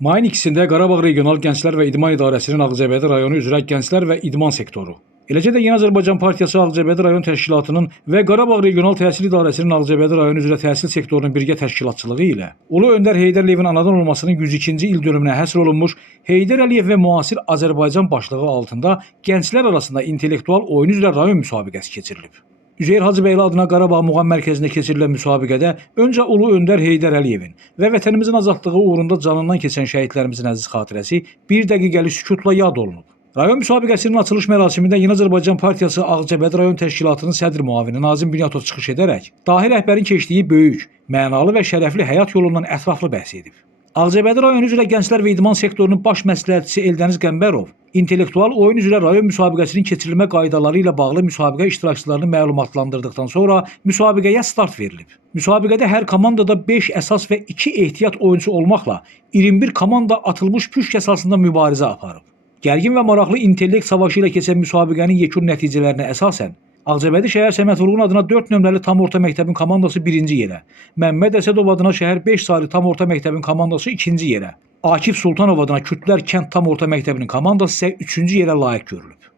Mayın 2-də Qarabağ Regional Gənclər və İdman İdarəsinin Ağcabədi rayonu üzrə Gənclər və İdman sektoru, eləcə də Yeni Azərbaycan Partiyası Ağcabədi rayon təşkilatının və Qarabağ Regional Təhsil İdarəsinin Ağcabədi rayonu üzrə təhsil sektorunun birgə təşkilatçılığı ilə Ulu Öndər Heydər Əliyevin anadan olmasının 102-ci il dönümünə həsr olunmuş Heydər Əliyev və müasir Azərbaycan başlığı altında gənclər arasında intellektual oyun üzrə rayon müsabiqəsi keçirilib. Üzeyir Hacıbəyli adına Qarabağ Muğam Mərkəzində keçirilən müsabiqədə öncə Ulu Öndər Heydər Əliyevin və vətənimizin azadlığı uğrunda canından keçən şəhidlərimizin əziz xatirəsi bir dəqiqəlik sükutla yad olunub. Rayon müsabiqəsinin açılış mərasimində Yeni Azərbaycan Partiyası Ağcabədi rayon təşkilatının sədr müavini Nazim Bünyatov çıxış edərək dahi rəhbərin keçdiyi böyük, mənalı və şərəfli həyat yolundan ətraflı bəhs edib. Ağcabədi rayonu üzrə Gənclər və İdman sektorunun baş məsləhətçisi Eldəniz Qəmbərov intellektual oyun üzrə rayon müsabiqəsinin keçirilmə qaydaları ilə bağlı müsabiqə iştirakçılarını məlumatlandırdıqdan sonra müsabiqəyə start verilib. Müsabiqədə hər komandada 5 əsas və 2 ehtiyat oyunçu olmaqla 21 komanda atılmış püşk əsasında mübarizə aparıb. Gərgin və maraqlı intellekt savaşı ilə keçən müsabiqənin yekun nəticələrinə əsasən Ağcabədi şəhər Səməd Vurğun adına 4 nömrəli tam orta məktəbin komandası 1-ci yerə, Məmməd Əsədov adına şəhər 5 saylı tam orta məktəbin komandası 2-ci yerə, Akif Sultanov adına Kütlər kənd tam orta məktəbinin komandası isə 3-cü yerə layiq görülüb.